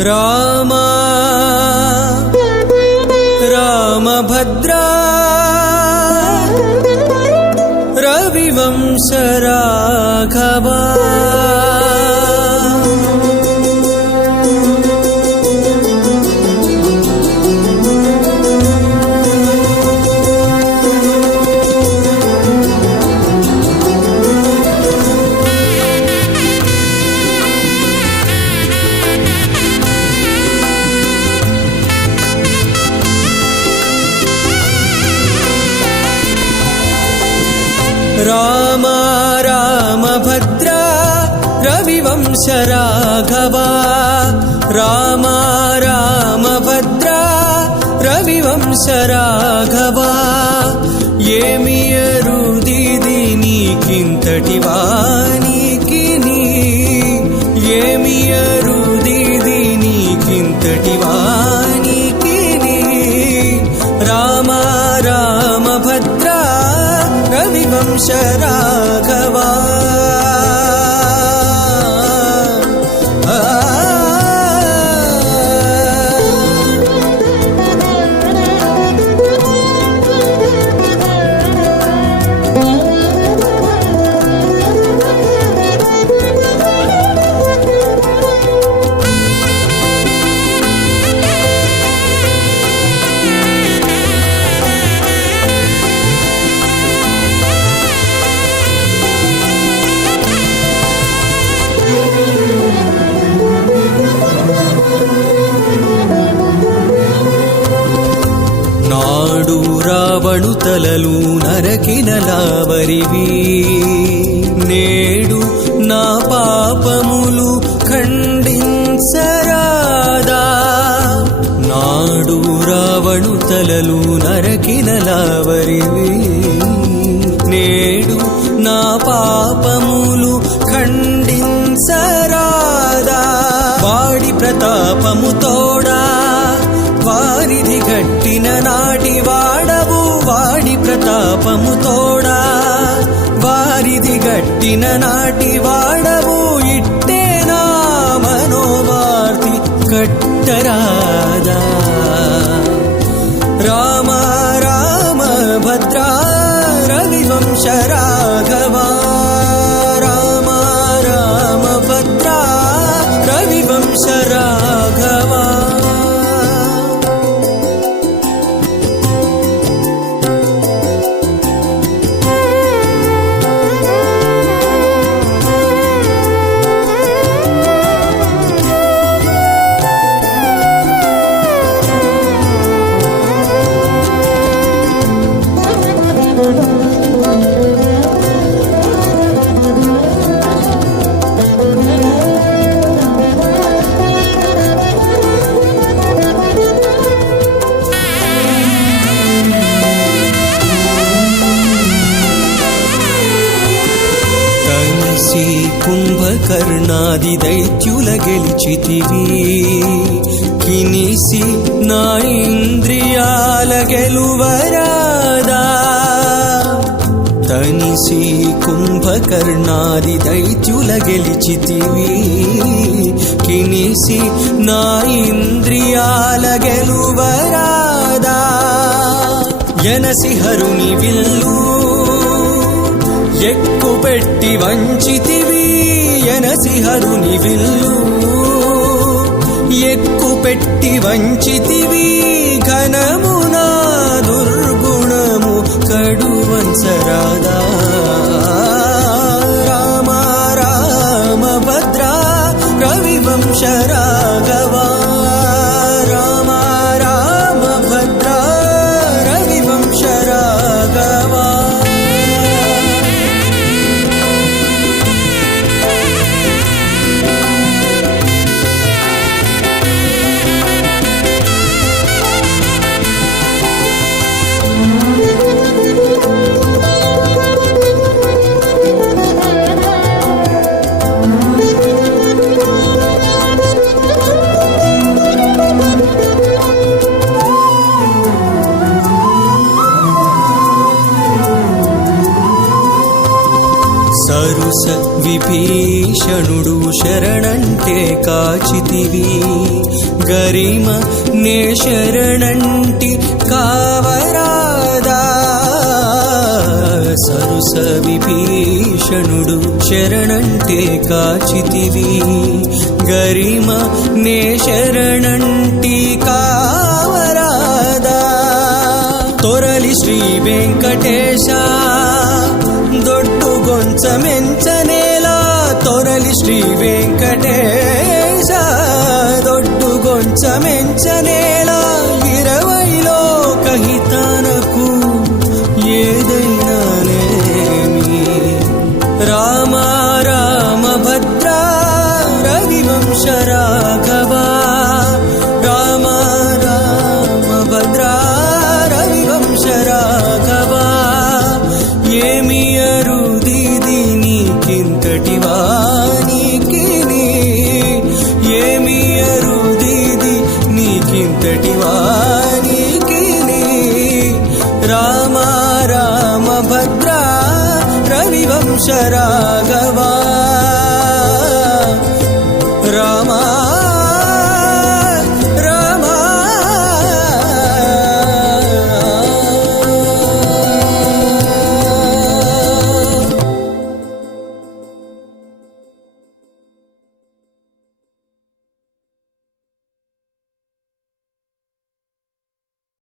రామా రామభద్రా రవివంశ రాఘవా రామ రామభద్రా రవివంశ రాఘవా ఏమి ఎరుదిది నీకింతటి వానికి నీ ఏమి ఎరుదిది నీకింతటి వానికి నీ రామ భద్ర రవివంశ రాఘవా తలలు నరకిన లావరివి. నేడు నా పాపములు ఖండించరాదా. నాడు రావణు తలలు నరకిన లావరివి. నేడు నా పాపములు ఖండించరాదా. వాడి ప్రతాపముతో ప్రతాపము తోడా వారిది గట్టిన నాటి వాడవు ఇట్టే నా మనోవార్తి కట్టరాదా. రామ రామ భద్రా రవివంశరా. తనిసి కుంభకర్ణాది దైత్యుల గెలిచితివి. కినిసి నా ఇంద్రియాల గెలువరాదా. తనిసి కుంభకర్ణాది దైత్యుల గెలిచితివి. కినిసి నా ఇంద్రియాల గెలువరాదా. ఎనసి హరుని విల్లు ఎక్కుపెట్టి వంచితివి ఎనసిహరుని విల్లు. ఎక్కుపెట్టి వంచితివి ఘన సరుస విభీషణుడు శరణంటే కాచితివి. గరిమ నే శరణంటి కావరాదా. సరుస విభీషణుడు శరణంటే కాచితివి. గరిమ నే శరణంటి కావరాదా. తొరలి శ్రీ వెంకటేశా. దొడ్డు గొంచమెంచనేలా తొరలి శ్రీ వెంకటేశ. దొడ్డు గొంచమెంచనేలా ఇరవైలో కహితానకు ఏదైనానేమి రామ రామ భద్ర రవివంశ రాఘవా నీకింతటి వారికి రామ రామ భద్ర రవివంశ రాఘవా.